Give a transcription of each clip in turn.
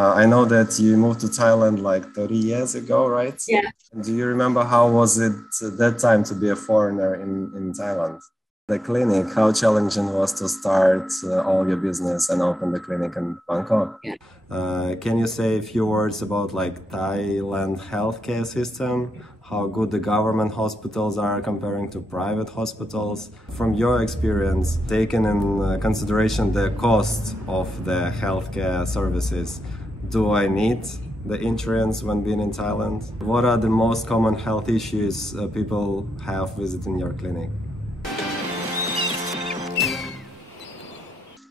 I know that you moved to Thailand like 30 years ago, right? Yeah. Do you remember how was it at that time to be a foreigner in Thailand? The clinic, how challenging was to start all your business and open the clinic in Bangkok? Yeah. Can you say a few words about like Thailand healthcare system? How good the government hospitals are comparing to private hospitals? From your experience, taking in consideration the cost of the healthcare services, do I need the insurance when being in Thailand? What are the most common health issues people have visiting your clinic?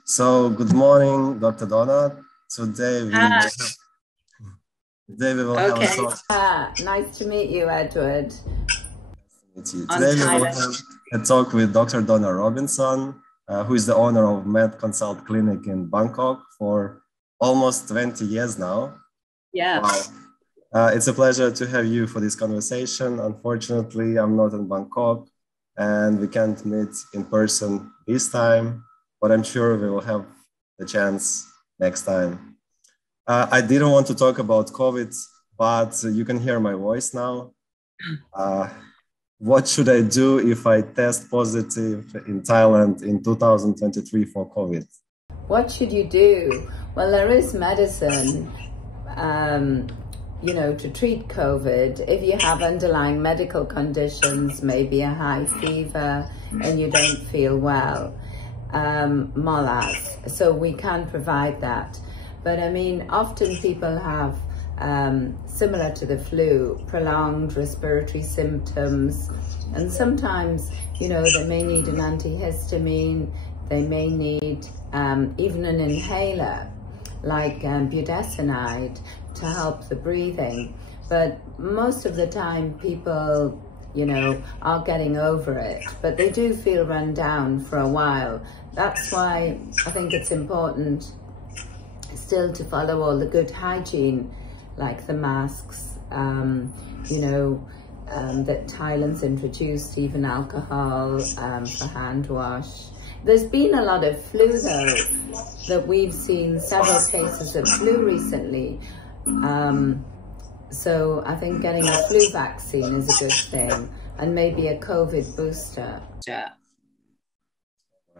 So, good morning, Dr. Donna. Today we will have a talk. Nice to meet you, Edward. Today we will have a talk with Dr. Donna Robinson, who is the owner of MedConsult Clinic in Bangkok for almost 20 years now. Yeah. Wow. It's a pleasure to have you for this conversation. Unfortunately, I'm not in Bangkok and we can't meet in person this time, but I'm sure we will have the chance next time. I didn't want to talk about COVID, but you can hear my voice now. What should I do if I test positive in Thailand in 2023 for COVID? What should you do? Well, there is medicine, to treat COVID. If you have underlying medical conditions, maybe a high fever and you don't feel well, molas. So we can provide that. But I mean, often people have, similar to the flu, prolonged respiratory symptoms. And sometimes, they may need an antihistamine. They may need even an inhaler like budesonide to help the breathing. But most of the time people, are getting over it, but they do feel run down for a while. That's why I think it's important still to follow all the good hygiene, like the masks, that Thailand's introduced, even alcohol for hand wash. There's been a lot of flu though, that we've seen several cases of flu recently. So I think getting a flu vaccine is a good thing, and maybe a COVID booster. Yeah.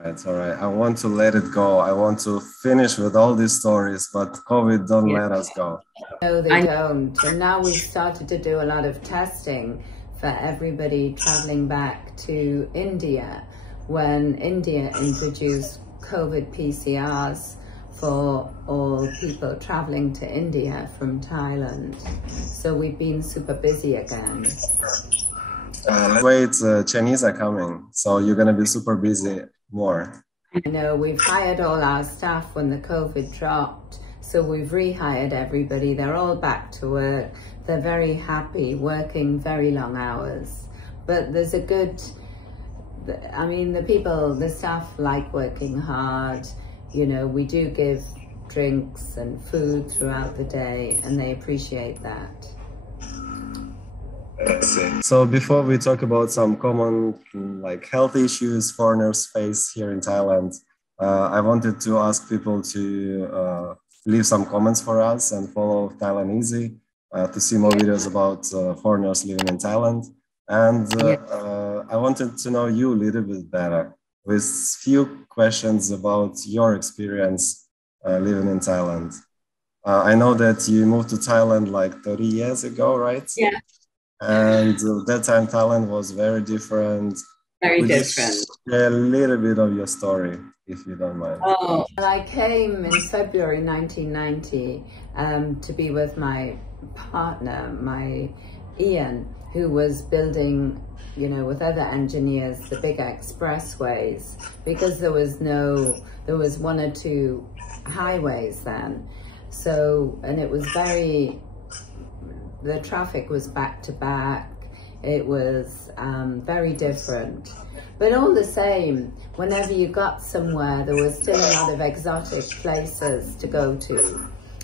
All right. I want to let it go. I want to finish with all these stories, but COVID don't let us go. No, they don't. And now we've started to do a lot of testing for everybody traveling back to India, when India introduced COVID PCRs for all people traveling to India from Thailand. So we've been super busy again. Wait, Chinese are coming, so you're going to be super busy more. I know, we've hired all our staff when the COVID dropped, so we've rehired everybody. They're all back to work. They're very happy, working very long hours. But there's a good, the staff like working hard. We do give drinks and food throughout the day, and they appreciate that. So before we talk about some common health issues foreigners face here in Thailand, I wanted to ask people to leave some comments for us and follow Thailand Easy to see more videos about foreigners living in Thailand. And I wanted to know you a little bit better with few questions about your experience living in Thailand. I know that you moved to Thailand like 30 years ago, right? Yeah. And at that time, Thailand was very different. Very different. Share a little bit of your story, if you don't mind. Oh, well, I came in February 1990 to be with my partner, my Ian, who was building, with other engineers, the big expressways, because there was one or two highways then. So, and it was the traffic was back to back. It was very different. But all the same, whenever you got somewhere, there was still a lot of exotic places to go to.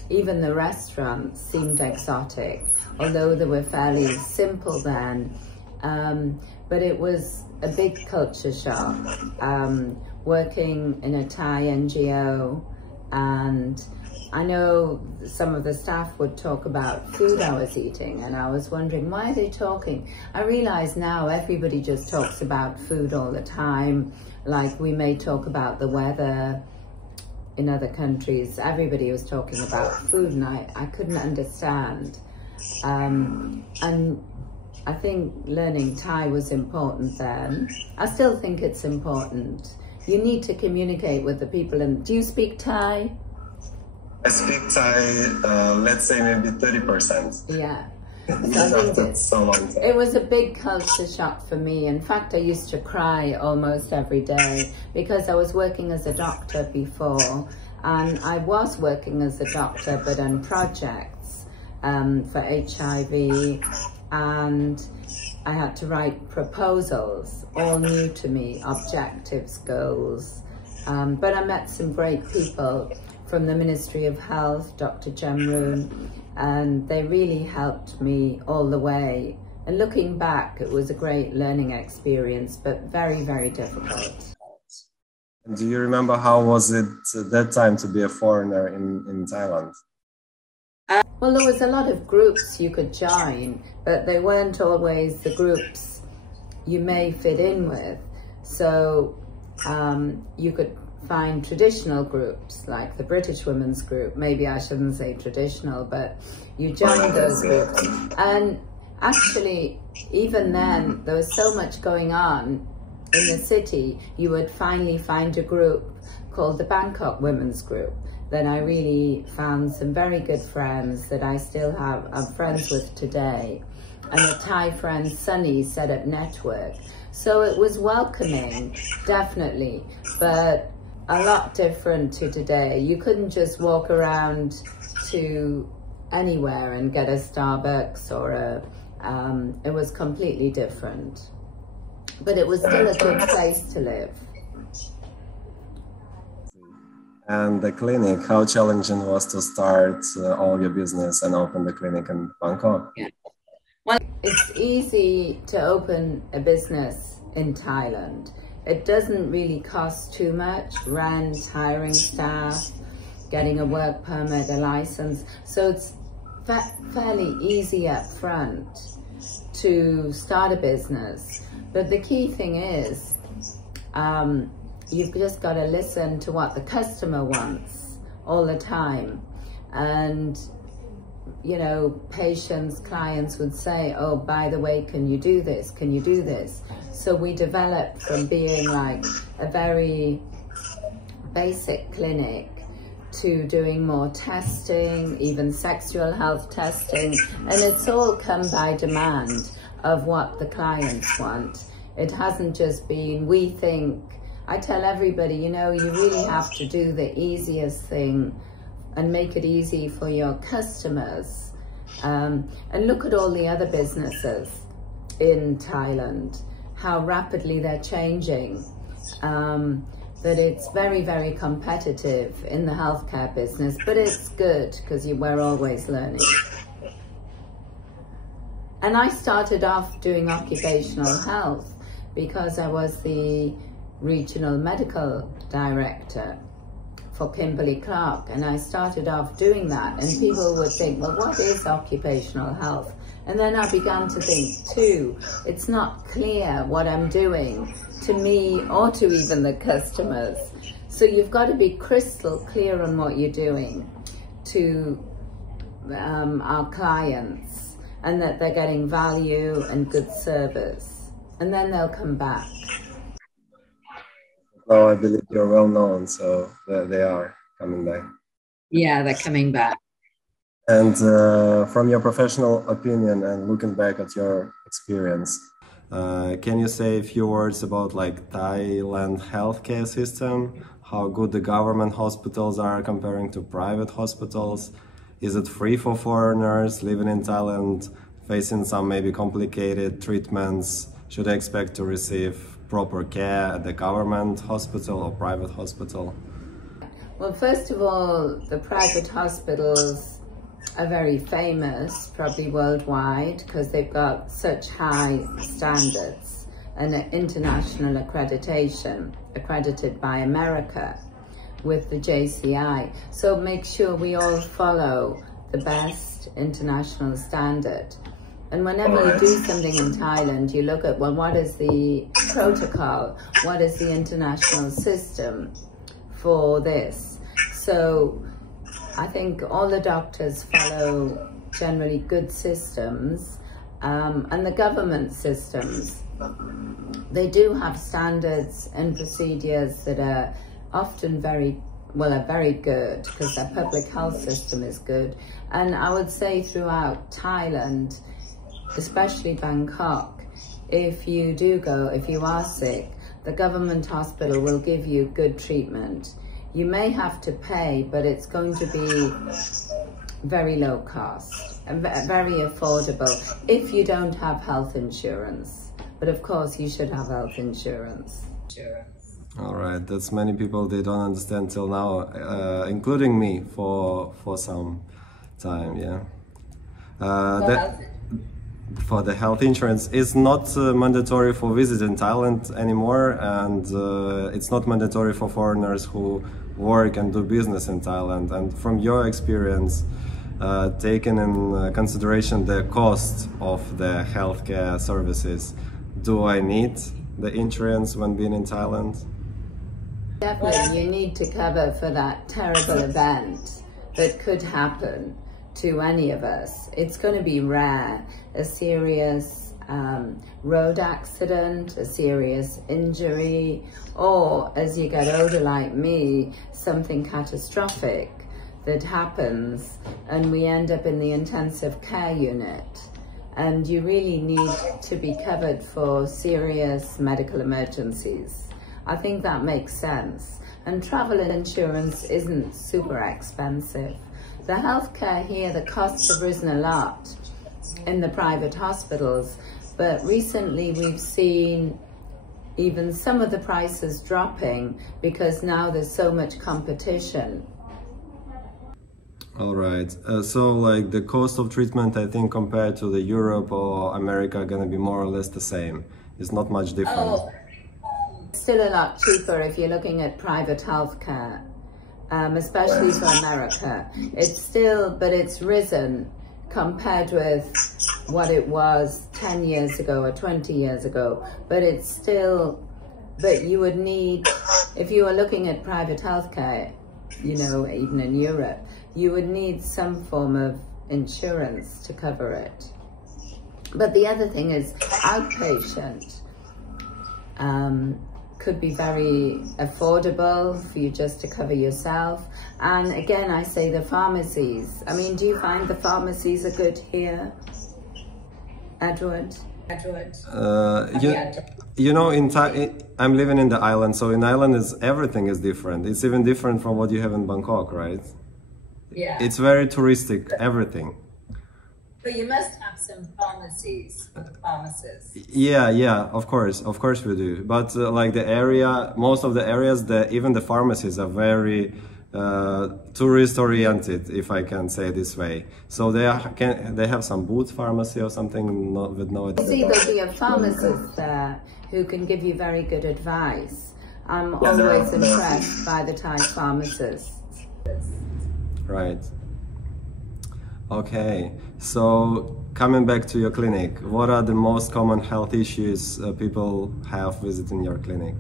Even the restaurants seemed exotic, although they were fairly simple then. But it was a big culture shock, working in a Thai NGO and I know some of the staff would talk about food I was eating, and I was wondering, why are they talking? I realize now everybody just talks about food all the time. Like, we may talk about the weather in other countries. Everybody was talking about food, and I couldn't understand. And I think learning Thai was important then. I still think it's important. You need to communicate with the people. And do you speak Thai? I speak Thai, let's say maybe 30%. Yeah. It was a big culture shock for me. In fact, I used to cry almost every day because I was working as a doctor before, and I was working as a doctor but on projects for HIV, and I had to write proposals, all new to me, objectives, goals. But I met some great people from the Ministry of Health, Dr. 𝐂𝐚𝐢, and they really helped me all the way. And looking back, it was a great learning experience, but very, very difficult. Do you remember how was it at that time to be a foreigner in Thailand? Well, there was a lot of groups you could join, but they weren't always the groups you may fit in with. So you could find traditional groups like the British Women's Group. Maybe I shouldn't say traditional, but you join those groups. And actually, even then, there was so much going on in the city, you would finally find a group called the Bangkok Women's Group. Then I really found some very good friends that I still have, I'm friends with today. And a Thai friend, Sunny, set up network. So it was welcoming, definitely, but a lot different to today. You couldn't just walk around to anywhere and get a Starbucks or it was completely different. But it was still a good place to live. And the clinic, how challenging was to start all your business and open the clinic in Bangkok? Yeah. Well, it's easy to open a business in Thailand. It doesn't really cost too much, rent, hiring staff, getting a work permit, a license. So it's fairly easy up front to start a business. But the key thing is, you've just got to listen to what the customer wants all the time. And, you know, patients, clients would say, oh, by the way, can you do this? Can you do this? So we developed from being like a very basic clinic to doing more testing, even sexual health testing. And it's all come by demand of what the clients want. It hasn't just been, we think, I tell everybody, you know, you really have to do the easiest thing and make it easy for your customers. And look at all the other businesses in Thailand, how rapidly they're changing. That it's very, very competitive in the healthcare business, but it's good because we're always learning. And I started off doing occupational health because I was the regional medical director for Kimberley-Clark, and I started off doing that, and people would think, well, what is occupational health? And then I began to think too, it's not clear what I'm doing to me or to even the customers. So you've got to be crystal clear on what you're doing to our clients, and that they're getting value and good service, and then they'll come back. No, I believe you're well known, so they are coming back. Yeah, they're coming back. And from your professional opinion and looking back at your experience, can you say a few words about like Thailand healthcare system? How good the government hospitals are comparing to private hospitals? Is it free for foreigners living in Thailand, facing some maybe complicated treatments? Should they expect to receive proper care at the government hospital or private hospital? Well, first of all, the private hospitals are very famous, probably worldwide, because they've got such high standards and international accreditation, accredited by America. with the JCI. So make sure we all follow the best international standard. And whenever you do something in Thailand, you look at, well, what is the protocol? What is the international system for this? So I think all the doctors follow generally good systems, and the government systems. They do have standards and procedures that are often very good because their public health system is good. And I would say throughout Thailand, especially Bangkok, if you are sick, the government hospital will give you good treatment. You may have to pay, but it's going to be very low cost and very affordable if you don't have health insurance. But of course, you should have health insurance. All right, that's many people they don't understand till now, including me for some time. Yeah. For the health insurance, it's not mandatory for visiting Thailand anymore, and it's not mandatory for foreigners who work and do business in Thailand. And from your experience, taking in consideration the cost of the healthcare services, do I need the insurance when being in Thailand? Definitely, you need to cover for that terrible event that could happen to any of us. It's going to be rare. A serious road accident, a serious injury, or as you get older like me, something catastrophic that happens and we end up in the intensive care unit. And you really need to be covered for serious medical emergencies. I think that makes sense. And travel insurance isn't super expensive. The healthcare here, the costs have risen a lot in the private hospitals, but recently we've seen even some of the prices dropping because now there's so much competition. All right, so like the cost of treatment, I think compared to the Europe or America are gonna be more or less the same. It's not much different. Oh, still a lot cheaper if you're looking at private healthcare. Especially for America. It's still, but it's risen compared with what it was 10 years ago or 20 years ago. But it's still, but you would need, if you were looking at private healthcare, you know, even in Europe, you would need some form of insurance to cover it. But the other thing is outpatient. Could be very affordable for you just to cover yourself. And again, I say the pharmacies. I mean, do you find the pharmacies are good here, Edward? You know, I'm living in the island, so in Ireland everything is different. It's even different from what you have in Bangkok, right? Yeah. It's very touristic, everything. But you must have some pharmacies, pharmacists. Yeah, of course we do. But like the area, most of the areas, even the pharmacies are very tourist oriented, if I can say it this way. So they have some boot pharmacy or something with no. See, there'll be a pharmacist there who can give you very good advice. I'm always impressed by the Thai pharmacists. Right. Okay, so coming back to your clinic, what are the most common health issues people have visiting your clinic?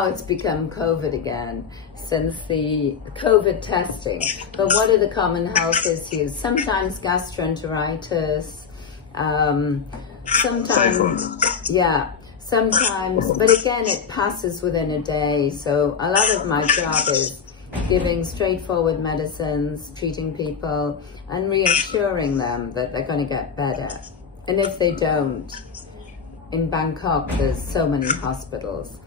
Oh, it's become COVID again since the COVID testing. But what are the common health issues? Sometimes gastroenteritis, sometimes, but again, it passes within a day. So a lot of my job is giving straightforward medicines, treating people, and reassuring them that they're going to get better. And if they don't, in Bangkok, there's so many hospitals.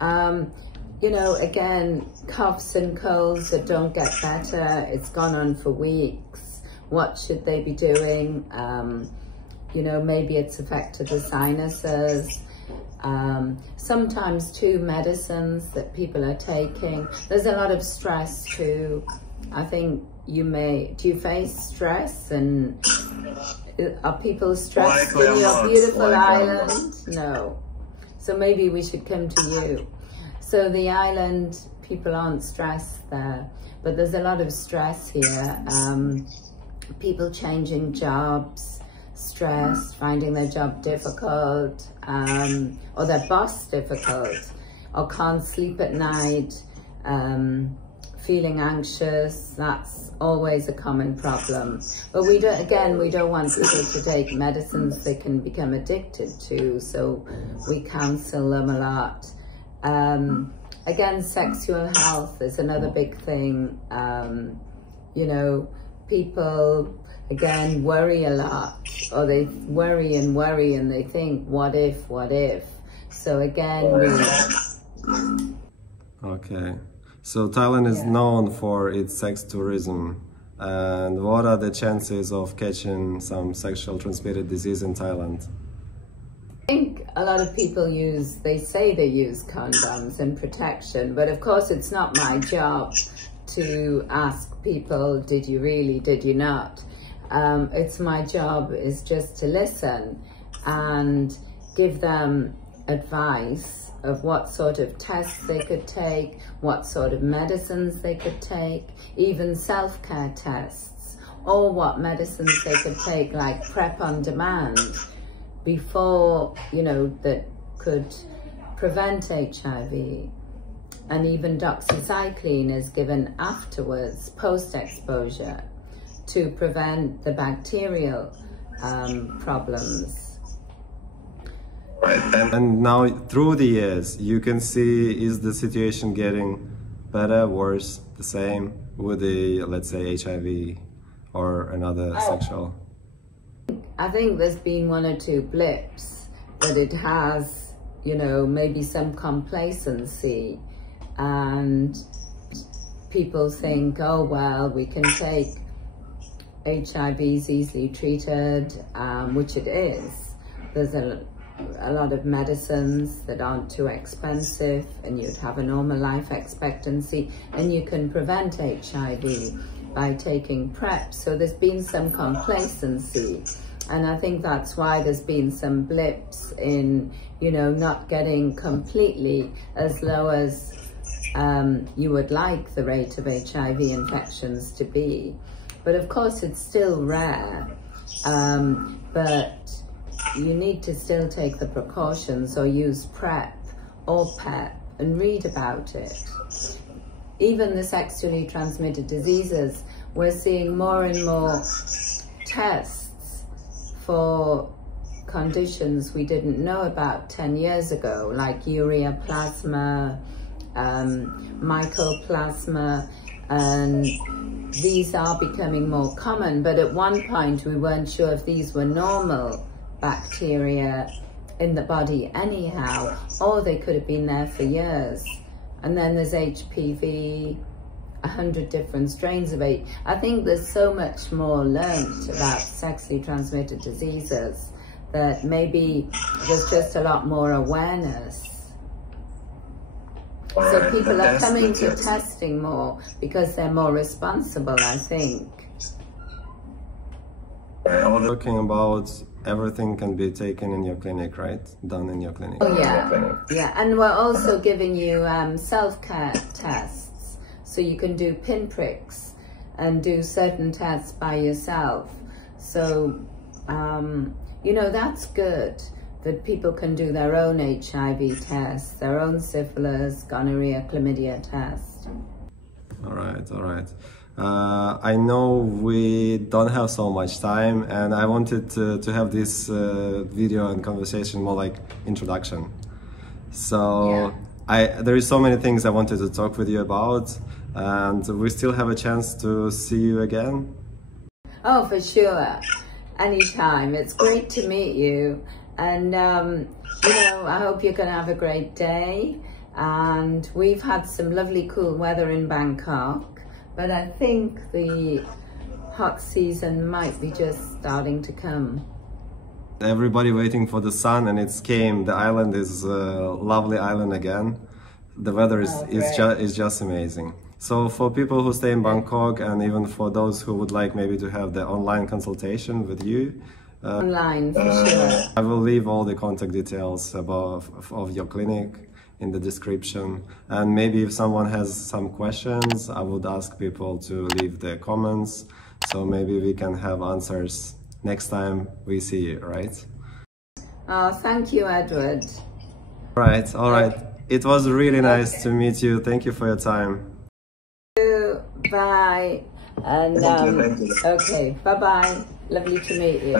You know, again, coughs and colds that don't get better, it's gone on for weeks. What should they be doing? You know, maybe it's affected the sinuses. Sometimes too, medicines that people are taking. There's a lot of stress too. I think do you face stress, and are people stressed in your beautiful island? No. So maybe we should come to you. So the island people aren't stressed there, but there's a lot of stress here. People changing jobs, stress, finding their job difficult, or their boss difficult, or can't sleep at night, feeling anxious. That's always a common problem. But we don't want people to take medicines they can become addicted to, so we counsel them a lot. Again, sexual health is another big thing. You know, people, again, worry a lot, or they worry and they think, what if? So again, Okay. So Thailand is known for its sex tourism. And what are the chances of catching some sexual transmitted disease in Thailand? I think a lot of people they say they use condoms and protection, but of course it's not my job to ask people, did you really, did you not? It's my job is just to listen and give them advice of what sort of tests they could take, what sort of medicines they could take, even self-care tests, or what medicines they could take, like PrEP on demand, before, you know, that could prevent HIV. And even doxycycline is given afterwards, post-exposure, to prevent the bacterial problems. Right. And now, through the years, you can see, is the situation getting better, worse, the same with the, let's say, HIV or another sexual? I think there's been one or two blips, but it has, you know, maybe some complacency, and people think, oh, well, we can take HIV's easily treated, which it is. There's a lot of medicines that aren't too expensive, and you'd have a normal life expectancy, and you can prevent HIV by taking PrEP. So there's been some complacency, and I think that's why there's been some blips in, you know, not getting completely as low as you would like the rate of HIV infections to be. But of course it's still rare, but you need to still take the precautions or use PrEP or PEP and read about it. Even the sexually transmitted diseases, we're seeing more and more tests for conditions we didn't know about 10 years ago, like urea plasma, mycoplasma, and these are becoming more common. But at one point we weren't sure if these were normal bacteria in the body anyhow, or they could have been there for years. And then there's HPV, 100 different strains of it. I think there's so much more learnt about sexually transmitted diseases that maybe there's just a lot more awareness. So people are coming to testing more because they're more responsible, I think. Talking about everything can be taken in your clinic, right? Done in your clinic. Oh yeah, yeah. And we're also giving you self-care tests, so you can do pinpricks and do certain tests by yourself. So, you know, that's good, that people can do their own HIV test, their own syphilis, gonorrhea, chlamydia test. All right, all right. I know we don't have so much time, and I wanted to have this video and conversation more like introduction. So yeah. There is so many things I wanted to talk with you about, and we still have a chance to see you again. Oh, for sure. Anytime. It's great to meet you. And, you know, I hope you're going to have a great day. And we've had some lovely cool weather in Bangkok, but I think the hot season might be just starting to come. Everybody waiting for the sun, and it's came. The island is a lovely island again. The weather is just amazing. So for people who stay in Bangkok, and even for those who would like maybe to have the online consultation with you, online for sure. I will leave all the contact details of your clinic in the description. And maybe if someone has some questions, I would ask people to leave the comments. So maybe we can have answers next time we see you, right? Oh, thank you, Edward. All right. It was really nice to meet you. Thank you for your time. Bye. And Thank you. okay, bye-bye. Lovely to meet you.